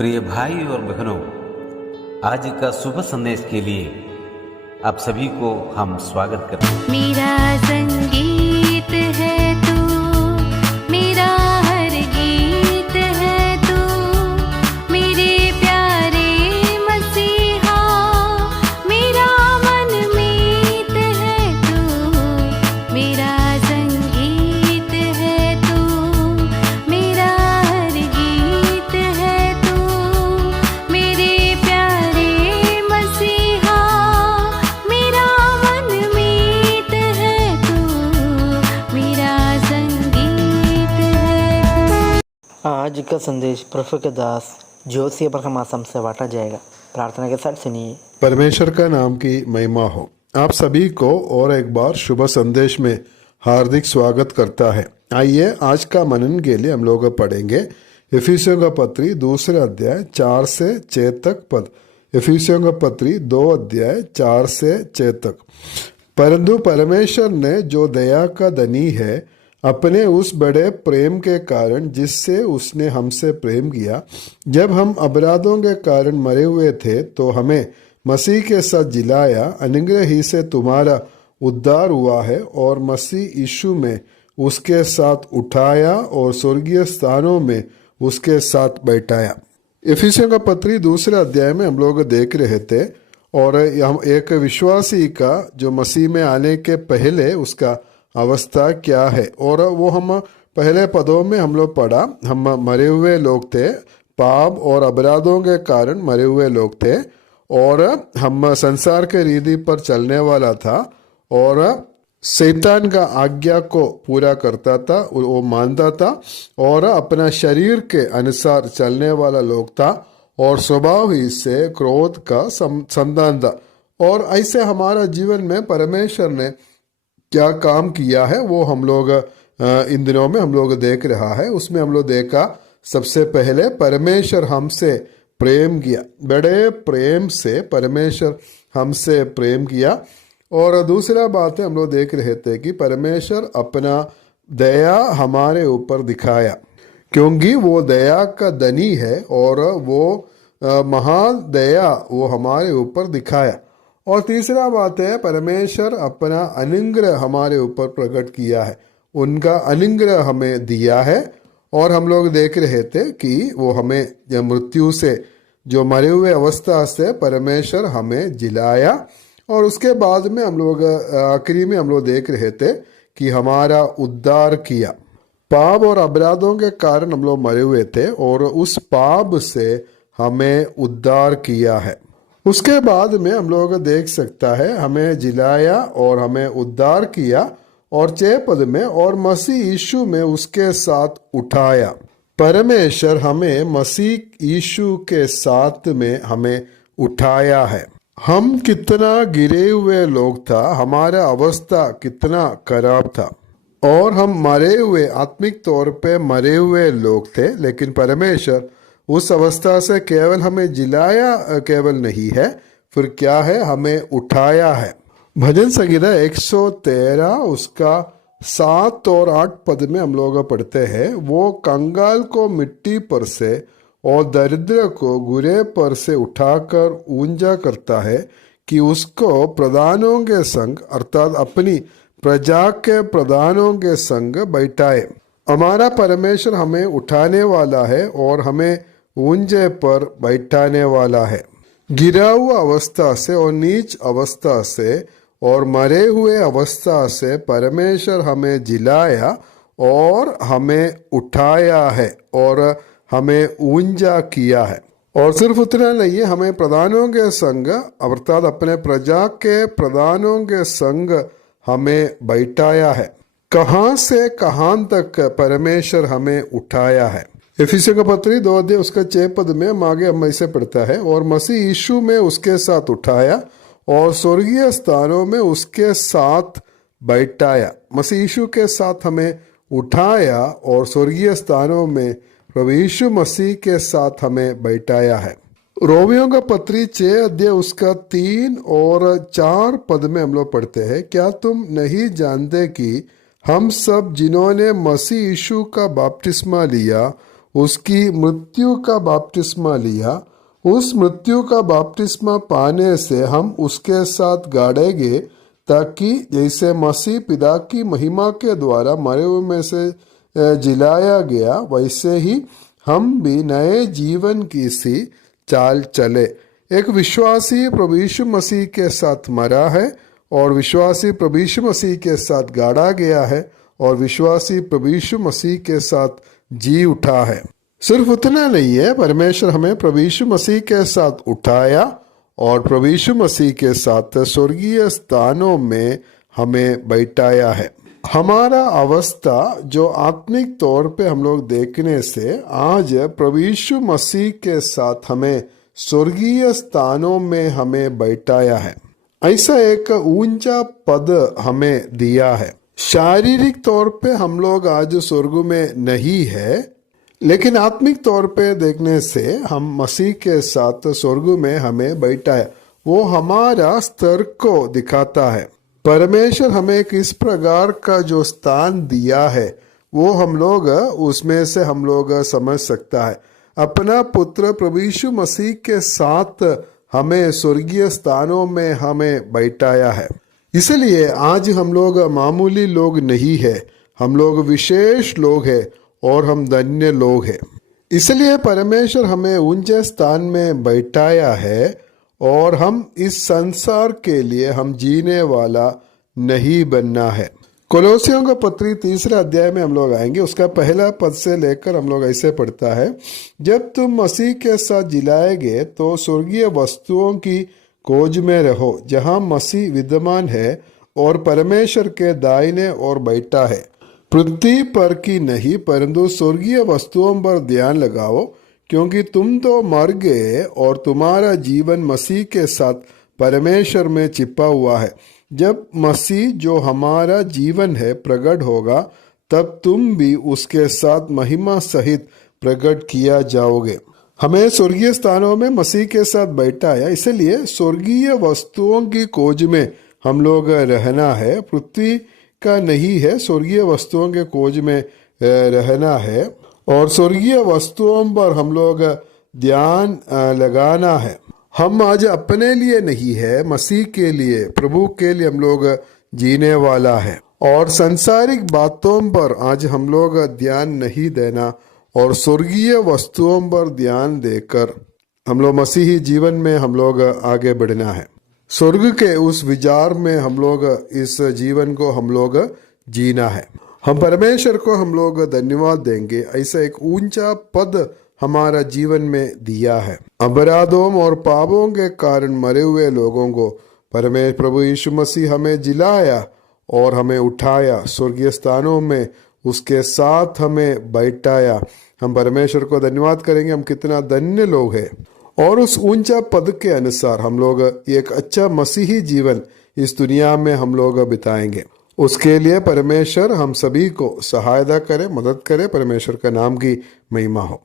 प्रिय भाई और बहनों, आज का शुभ संदेश के लिए आप सभी को हम स्वागत करते हैं। मेरा संगीत है तू, मेरा हर गीत है तू, मेरे प्यारे मसीहा, मेरा मन मीत है तू, मेरा संगीत है तू, मेरा हर गीत है तू, मेरे प्यारे मसीहा, मेरा मन मीत है तू, मेरा संगीत है तू। आज का संदेश प्रभु के दास जोशी अब्राहम आसम से बांटा जाएगा। प्रार्थना के साथ सुनिए। परमेश्वर का नाम की महिमा हो। आप सभी को और एक बार शुभ संदेश में हार्दिक स्वागत करता है। आइए आज का मनन के लिए हम लोग पढ़ेंगे इफिसियों का पत्री 2 अध्याय 4 से 6 तक पद। इफिसियों का पत्री 2 अध्याय 4 से 6 तक। परंतु परमेश्वर ने जो दया का धनी है, अपने उस बड़े प्रेम के कारण जिससे उसने हमसे प्रेम किया, जब हम अपराधों के कारण मरे हुए थे तो हमें मसीह के साथ जिलाया। अनुग्रह ही से तुम्हारा उद्धार हुआ है और मसीह यीशु में उसके साथ उठाया और स्वर्गीय स्थानों में उसके साथ बैठाया। इफिसियों का पत्री 2 अध्याय में हम लोग देख रहे थे और हम एक विश्वासी का जो मसीह में आने के पहले उसका अवस्था क्या है, और वो हम पहले पदों में हम लोग पढ़ा। हम मरे हुए लोग थे, पाप और अपराधों के कारण मरे हुए लोग थे, और हम संसार के रीति पर चलने वाला था और शैतान का आज्ञा को पूरा करता था, वो मानता था और अपना शरीर के अनुसार चलने वाला लोग था और स्वभाव ही से क्रोध का संतान था। और ऐसे हमारा जीवन में परमेश्वर ने क्या काम किया है वो हम लोग इन दिनों में हम लोग देख रहा है। उसमें हम लोग देखा, सबसे पहले परमेश्वर हमसे प्रेम किया, बड़े प्रेम से परमेश्वर हमसे प्रेम किया। और दूसरा बात है, हम लोग देख रहे थे कि परमेश्वर अपना दया हमारे ऊपर दिखाया, क्योंकि वो दया का धनी है और वो महान दया वो हमारे ऊपर दिखाया। और तीसरा बात है, परमेश्वर अपना अनुग्रह हमारे ऊपर प्रकट किया है, उनका अनुग्रह हमें दिया है। और हम लोग देख रहे थे कि वो हमें मृत्यु से, जो मरे हुए अवस्था से परमेश्वर हमें जिलाया। और उसके बाद में हम लोग आखिरी में हम लोग देख रहे थे कि हमारा उद्धार किया। पाप और अपराधों के कारण हम लोग मरे हुए थे और उस पाप से हमें उद्धार किया है। उसके बाद में हम लोग देख सकता है, हमें जिलाया और हमें उद्धार किया। और 6 पद में, और मसीह यीशु में उसके साथ उठाया। परमेश्वर हमें मसीह यीशु के साथ में हमें उठाया है। हम कितना गिरे हुए लोग था, हमारा अवस्था कितना खराब था और हम मरे हुए, आत्मिक तौर पे मरे हुए लोग थे। लेकिन परमेश्वर उस अवस्था से केवल हमें जिलाया केवल नहीं है, फिर क्या है, हमें उठाया है। भजन संगीता 113 उसका 7 और 8 पद में हम लोग पढ़ते हैं, वो कंगाल को मिट्टी पर से और दरिद्र को गुरे पर से उठाकर ऊंचा करता है कि उसको प्रधानों के संग, अर्थात अपनी प्रजा के प्रधानों के संग बैठाए। हमारा परमेश्वर हमें उठाने वाला है और हमें ऊंचे पर बैठाने वाला है। गिरा हुआ अवस्था से और नीच अवस्था से और मरे हुए अवस्था से परमेश्वर हमें जिलाया और हमें उठाया है और हमें ऊंचा किया है। और सिर्फ उतना नहीं है, हमें प्रधानों के संग, अर्थात अपने प्रजा के प्रधानों के संग हमें बैठाया है। कहाँ से कहाँ तक परमेश्वर हमें उठाया है। इफिसियों का पत्री 2 अध्याय उसका 6 पद में हम ऐसे पढ़ता है, और मसीह यीशु में उसके साथ उठाया और स्वर्गीय स्थानों में उसके साथ बैठाया। मसीह यीशु के साथ हमें उठाया और स्वर्गीय स्थानों में प्रभु यीशु मसीह के साथ हमें बैठाया है। रोमियों का पत्री 6 अध्याय उसका 3 और 4 पद में हम लोग पढ़ते हैं, क्या तुम नहीं जानते कि हम सब जिन्होंने मसीह यीशु का बपतिस्मा लिया उसकी मृत्यु का बपतिस्मा लिया, उस मृत्यु का बपतिस्मा पाने से हम उसके साथ गाड़े गए, ताकि जैसे मसीह पिता की महिमा के द्वारा मरे हुए में से जिलाया गया, वैसे ही हम भी नए जीवन की सी चाल चले। एक विश्वासी प्रभु यीशु मसीह के साथ मरा है और विश्वासी प्रभु यीशु मसीह के साथ गाड़ा गया है और विश्वासी प्रभु यीशु मसीह के साथ जी उठा है। सिर्फ उतना नहीं है, परमेश्वर हमें प्रभु यीशु मसीह के साथ उठाया और प्रभु यीशु मसीह के साथ स्वर्गीय स्थानों में हमें बैठाया है। हमारा अवस्था जो आत्मिक तौर पे हम लोग देखने से आज प्रभु यीशु मसीह के साथ हमें स्वर्गीय स्थानों में हमें बैठाया है। ऐसा एक ऊंचा पद हमें दिया है। शारीरिक तौर पे हम लोग आज स्वर्ग में नहीं है, लेकिन आत्मिक तौर पे देखने से हम मसीह के साथ स्वर्ग में हमें बैठाया। वो हमारा स्तर को दिखाता है। परमेश्वर हमें किस प्रकार का जो स्थान दिया है वो हम लोग उसमें से हम लोग समझ सकता है। अपना पुत्र प्रभु यीशु मसीह के साथ हमें स्वर्गीय स्थानों में हमें बैठाया है। इसलिए आज हम लोग मामूली लोग नहीं है, हम लोग विशेष लोग हैं और हम धन्य लोग हैं। इसलिए परमेश्वर हमें ऊंचे स्थान में बैठाया है और हम इस संसार के लिए हम जीने वाला नहीं बनना है। कोलोसियों का पत्री 3 अध्याय में हम लोग आएंगे। उसका पहला पद से लेकर हम लोग ऐसे पढ़ता है, जब तुम मसीह के साथ जिलाए गए तो स्वर्गीय वस्तुओं की खोज में रहो, जहां मसीह विद्यमान है और परमेश्वर के दाहिने ओर बैठा है। पृथ्वी पर की नहीं परंतु स्वर्गीय वस्तुओं पर ध्यान लगाओ, क्योंकि तुम तो मर गए और तुम्हारा जीवन मसीह के साथ परमेश्वर में छिपा हुआ है। जब मसीह जो हमारा जीवन है प्रकट होगा, तब तुम भी उसके साथ महिमा सहित प्रकट किया जाओगे। हमें स्वर्गीय स्थानों में मसीह के साथ बैठाया, इसलिए स्वर्गीय वस्तुओं की खोज में हम लोग रहना है। पृथ्वी का नहीं है, स्वर्गीय वस्तुओं के खोज में रहना है और स्वर्गीय वस्तुओं पर हम लोग ध्यान लगाना है। हम आज अपने लिए नहीं है, मसीह के लिए, प्रभु के लिए हम लोग जीने वाला है और सांसारिक बातों पर आज हम लोग ध्यान नहीं देना और स्वर्गीय वस्तुओं पर ध्यान देकर हम लोग मसीही जीवन में हम लोग आगे बढ़ना है। स्वर्ग के उस विचार में हम लोग इस जीवन को हम लोग जीना है। हम परमेश्वर को हम लोग धन्यवाद देंगे, ऐसा एक ऊंचा पद हमारा जीवन में दिया है। अपराधों और पापों के कारण मरे हुए लोगों को परमेश्वर प्रभु यीशु मसीह हमें जिलाया और हमें उठाया, स्वर्गीय स्थानों में उसके साथ हमें बैठाया। हम परमेश्वर को धन्यवाद करेंगे, हम कितना धन्य लोग हैं। और उस ऊंचा पद के अनुसार हम लोग एक अच्छा मसीही जीवन इस दुनिया में हम लोग बिताएंगे। उसके लिए परमेश्वर हम सभी को सहायता करे, मदद करे। परमेश्वर का नाम की महिमा हो।